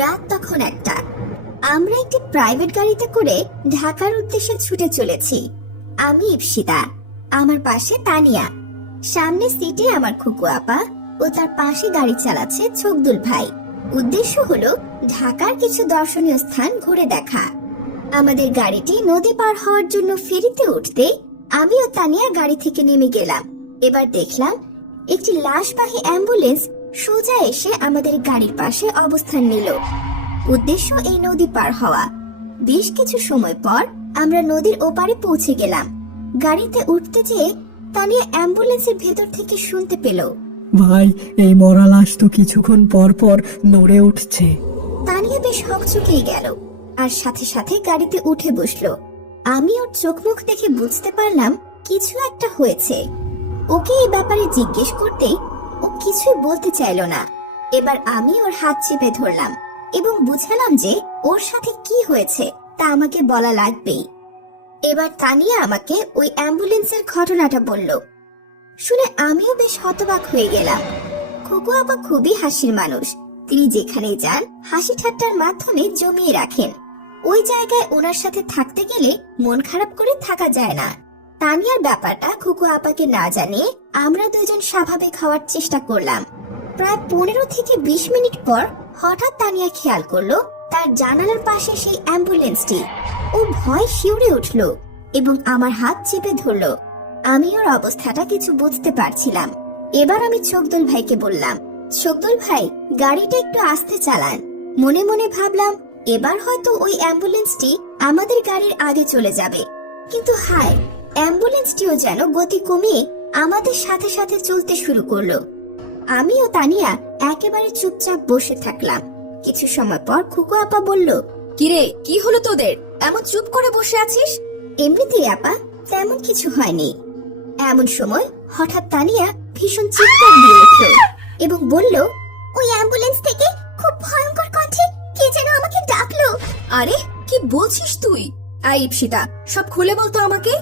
রাত তখন 1টা। আমরা একটি প্রাইভেট গাড়িতে করে ঢাকার উদ্দেশ্যে ছুটে চলেছি। আমি ইপসিতা, আমার পাশে তানিয়া, সামনে সিটে আমার খুকু আপা ও তার পাশে গাড়ি চালাচ্ছে ছকদুল ভাই। উদ্দেশ্য হলো ঢাকার কিছু দর্শনীয় স্থান ঘুরে দেখা। আমাদের গাড়িটি নদী পার হওয়ার জন্য ফেরিতে উঠতে আমি ও তানিয়া গাড়ি থেকে নেমে গেলাম। এবার দেখলাম একটি লাশবাহী অ্যাম্বুলেন্স সোজা এসে আমাদের গাড়ির পাশে অবস্থান নিল। উদ্দেশ্য এই নদী পার হওয়া। বেশ কিছু সময় পর আমরা নদীর ওপারে পৌঁছে গেলাম। গাড়িতে উঠতে যেয়ে তানিয়া অ্যাম্বুলেন্সের ভেতর থেকে শুনতে পেল, ভাই, এই মরা লাশ তো কিছুক্ষণ পর পর নড়ে উঠছে। তানিয়া বেশ হকচকিয়ে গেল আর সাথে সাথে গাড়িতে উঠে বসলো। আমি ওর চোখ মুখ দেখে বুঝতে পারলাম কিছু একটা হয়েছে। ওকে এই ব্যাপারে জিজ্ঞেস করতে ও কিছুই বলতে চাইল না। এবার আমি ওর হাত চেপে ধরলাম এবং বুঝালাম যে ওর সাথে কি হয়েছে তা আমাকে বলা লাগবেই। এবার তানিয়া আমাকে ওই অ্যাম্বুলেন্সের ঘটনাটা বলল। শুনে আমিও বেশ হতবাক হয়ে গেলাম। খুকু আপা খুবই হাসির মানুষ। তিনি যেখানেই যান হাসি ঠাট্টার মাধ্যমে জমিয়ে রাখেন। ওই জায়গায় ওনার সাথে থাকতে গেলে মন খারাপ করে থাকা যায় না। তানিয়ার ব্যাপারটা খুকু আপাকে না জানিয়ে আমরা দুজন স্বাভাবিক হওয়ার চেষ্টা করলাম। প্রায় 15 থেকে 20 মিনিট পর হঠাৎ তানিয়া খেয়াল করলো তার জানালার পাশে সেই অ্যাম্বুলেন্সটি। ও ভয় শিউরে উঠল এবং আমার হাত চেপে ধরলো। আমি ওর অবস্থাটা কিছু বুঝতে পারছিলাম। এবার আমি ছকদুল ভাইকে বললাম, ছকদুল ভাই, গাড়িটা একটু আস্তে চালান। মনে মনে ভাবলাম এবার হয়তো ওই অ্যাম্বুলেন্সটি আমাদের গাড়ির আগে চলে যাবে। কিন্তু হায়, অ্যাম্বুলেন্সটিও যেন গতি কমিয়ে আমাদের সাথে সাথে চলতে শুরু করলো। আমি ও তানিয়া একেবারে চুপচাপ বসে থাকলাম। কিছু সময় পর খুকু আপা বলল, কিরে, কি হলো তোদের? এমন চুপ করে বসে আছিস? এমনিতেই আপা, তেমন কিছু হয়নি। এমন সময় হঠাৎ তানিয়া ভীষণ চিৎকার দিয়ে উঠল এবং বলল, ওই অ্যাম্বুলেন্স থেকে খুব ভয়ঙ্কর কণ্ঠে কে যেন আমাকে ডাকলো। আরে, কি বলছিস তুই? আই ইপসিতা, সব খুলে বলতো আমাকে।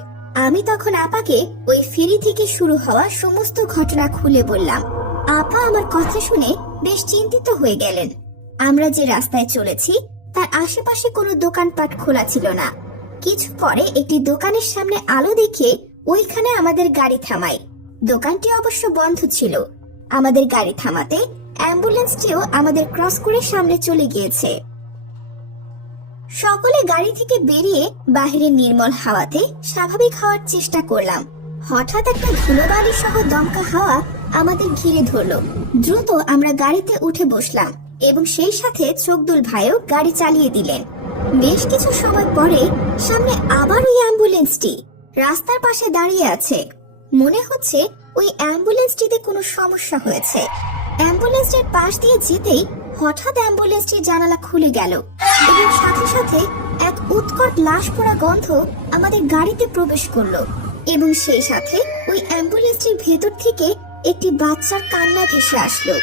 আমি তখন আপাকে ওই ফেরি থেকে শুরু হওয়া সমস্ত ঘটনা খুলে বললাম। আপা আমার কথা শুনে বেশ চিন্তিত হয়ে গেলেন। আমরা যে রাস্তায় চলেছি তার আশেপাশে কোনো দোকানপাট খোলা ছিল না। কিছু পরে একটি দোকানের সামনে আলো দেখে ওইখানে আমাদের গাড়ি থামাই। দোকানটি অবশ্য বন্ধ ছিল। আমাদের গাড়ি থামাতে অ্যাম্বুলেন্সটিও আমাদের ক্রস করে সামনে চলে গিয়েছে। সকলে গাড়ি থেকে বেরিয়ে বাহিরের নির্মল হাওয়াতে স্বাভাবিক হওয়ার চেষ্টা করলাম। হঠাৎ একটা ধুলোবালি সহ দমকা হাওয়া আমাদের ঘিরে ধরলো। দ্রুত আমরা গাড়িতে উঠে বসলাম এবং সেই সাথে ছকদুল ভাইও গাড়ি চালিয়ে দিলেন। বেশ কিছু সময় পরে সামনে আবার ওই অ্যাম্বুলেন্সটি রাস্তার পাশে দাঁড়িয়ে আছে। মনে হচ্ছে ওই অ্যাম্বুলেন্সটিতে কোনো সমস্যা হয়েছে। অ্যাম্বুলেন্সের পাশ দিয়ে যেতেই হঠাৎ অ্যাম্বুলেন্সটির জানালা খুলে গেল এবং সাথে সাথে এক উৎকট লাশ পোড়া গন্ধ আমাদের গাড়িতে প্রবেশ করলো এবং সেই সাথে ওই অ্যাম্বুলেন্সটির ভেতর থেকে একটি বাচ্চার কান্না ভেসে আসলো।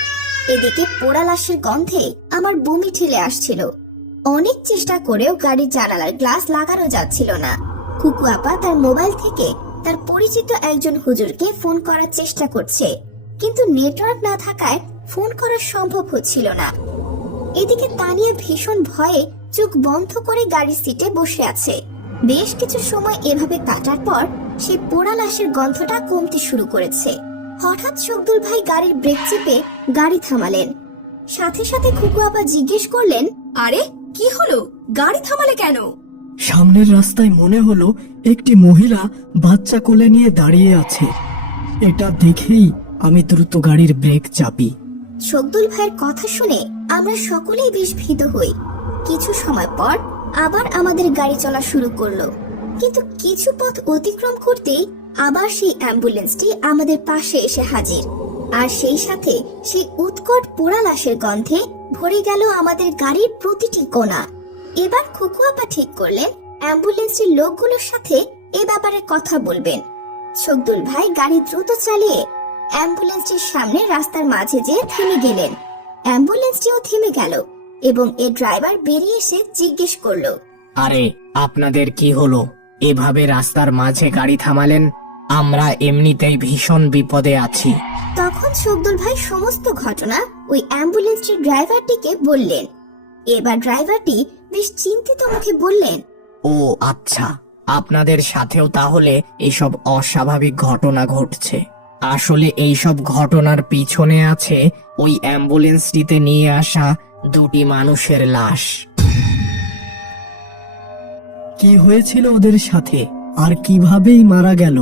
এদিকে পোড়া লাশের গন্ধে আমার বমি ঠেলে আসছিল। অনেক চেষ্টা করেও গাড়ির জানালার গ্লাস লাগানো যাচ্ছিল না। খুকু আপা তার মোবাইল থেকে তার পরিচিত একজন হুজুরকে ফোন করার চেষ্টা করছে, কিন্তু নেটওয়ার্ক না থাকায় ফোন করা সম্ভব হচ্ছিল না। এদিকে তানিয়া ভীষণ ভয়ে চোখ বন্ধ করে গাড়ির সিটে বসে আছে। বেশ কিছু সময় এভাবে কাটার পর সে পোড়া লাশের গন্ধটা কমতে শুরু করেছে। হঠাৎ ছকদুল ভাই গাড়ির ব্রেক চেপে গাড়ি থামালেন। সাথে সাথে খুকু আপা জিজ্ঞেস করলেন, আরে, কি হলো? গাড়ি থামালে কেন? সামনের রাস্তায় মনে হলো একটি মহিলা বাচ্চা কোলে নিয়ে দাঁড়িয়ে আছে। এটা দেখেই আমি দ্রুত গাড়ির ব্রেক চাপি। ছকদুল ভাইয়ের কথা শুনে আমরা সকলেই বেশ ভীত হই। কিছু সময় পর আবার আমাদের গাড়ি চলা শুরু করলো, কিন্তু কিছু পথ অতিক্রম করতেই আবার সেই অ্যাম্বুলেন্সটি আমাদের পাশে এসে হাজির। আর সেই সাথে সেই উৎকট পোড়া লাশের গন্ধে ভরে গেল আমাদের গাড়ির প্রতিটি কোণা। এবার খুকু আপা ঠিক করলেন অ্যাম্বুলেন্সের লোকগুলোর সাথে এ ব্যাপারে কথা বলবেন। ছকদুল ভাই গাড়ি দ্রুত চালিয়ে অ্যাম্বুলেন্সটির সামনে রাস্তার মাঝে যেয়ে থেমে গেলেন। অ্যাম্বুলেন্সটিও থেমে গেল এবং এর ড্রাইভার বেরিয়ে এসে জিজ্ঞেস করলো, আরে, আপনাদের কি হলো? এভাবে রাস্তার মাঝে গাড়ি থামালেন? আমরা এমনিতেই ভীষণ বিপদে আছি। তখন ছকদুল ভাই সমস্ত ঘটনা ওই অ্যাম্বুলেন্সটির ড্রাইভারটিকে বললেন। এবার ড্রাইভারটি বেশ চিন্তিত মুখে বললেন, ও আচ্ছা, আপনাদের সাথেও তাহলে এইসব অস্বাভাবিক ঘটনা ঘটছে। আসলে এইসব ঘটনার পিছনে আছে ওই অ্যাম্বুলেন্সটিতে নিয়ে আসা দুটি মানুষের লাশ। কি হয়েছিল ওদের সাথে আর কিভাবেই মারা গেল?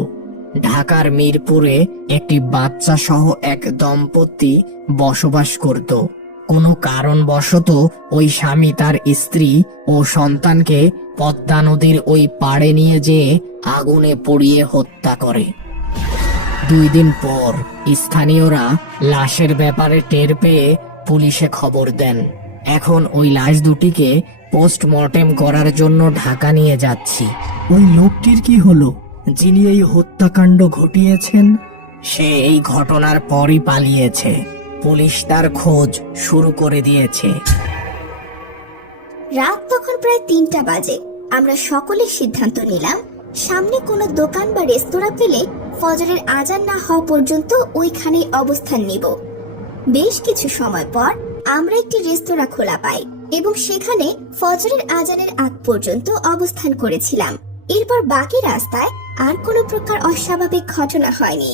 ঢাকার মিরপুরে একটি বাচ্চা সহ এক দম্পতি বসবাস করত। কোনো কারণবশত ওই স্বামী তার স্ত্রী ও সন্তানকে পদ্মা নদীর ওই পাড়ে নিয়ে যেয়ে আগুনে পুড়িয়ে হত্যা করে। 2 দিন পর স্থানীয়রা লাশের ব্যাপারে টের পেয়ে পুলিশে খবর দেন। এখন ওই লাশ দুটিকে পোস্টমর্টেম করার জন্য ঢাকা নিয়ে যাচ্ছি। ওই লোকটির কি হলো, যিনি এই হত্যাকাণ্ড ঘটিয়েছেন? সে এই ঘটনার পরই পালিয়েছে। পুলিশ তার খোঁজ শুরু করে দিয়েছে। রাত তখন প্রায় 3টা বাজে। আমরা সকলে সিদ্ধান্ত নিলাম, সামনে কোনো দোকান বা রেস্তোরাঁ পেলে ফজরের আজান না হওয়া পর্যন্ত ওইখানে অবস্থান নিব। বেশ কিছু সময় পর আমরা একটি রেস্তোরাঁ খোলা পাই এবং সেখানে ফজরের আজানের আগ পর্যন্ত অবস্থান করেছিলাম। এরপর বাকি রাস্তায় আর কোনো প্রকার অস্বাভাবিক ঘটনা হয়নি।